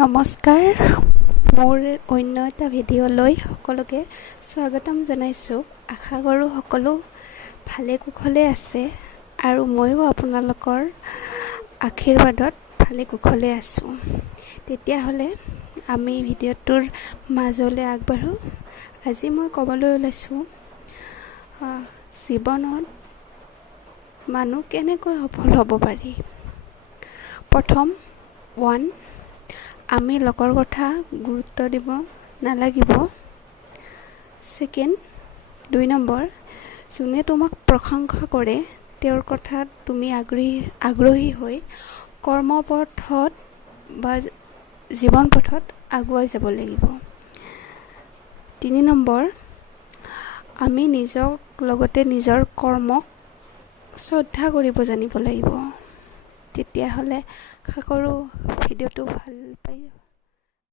নমস্কাৰ, মোৰ অন্য এটা ভিডিঅ'লৈ সকলোকে স্বাগতম জনাইছোঁ। আশা কৰোঁ সকলো ভালে কুশলে আছে আৰু ময়ো আপোনালোকৰ আশীৰ্বাদত ভালে কুশলে আছোঁ। তেতিয়াহ'লে আমি ভিডিঅ'টোৰ মাজলৈ আগবাঢ়োঁ। আজি মই ক'বলৈ ওলাইছোঁ জীৱনত মানুহ কেনেকৈ সফল হ'ব পাৰি। প্ৰথম 1, আমি লোকৰ কথা গুৰুত্ব দিব নালাগিব। ছেকেণ্ড 2 নম্বৰ, যোনে তোমাক প্ৰশংসা কৰে তেওঁৰ কথাত তুমি আগ্ৰহী হৈ কৰ্মপথত বা জীৱন পথত আগুৱাই যাব লাগিব। 3 নম্বৰ, আমি নিজক লগতে নিজৰ কৰ্মক শ্ৰদ্ধা কৰিব জানিব লাগিব। তেতিয়াহ'লে আশা কৰোঁ ভিডিঅ'টো ভাল পাই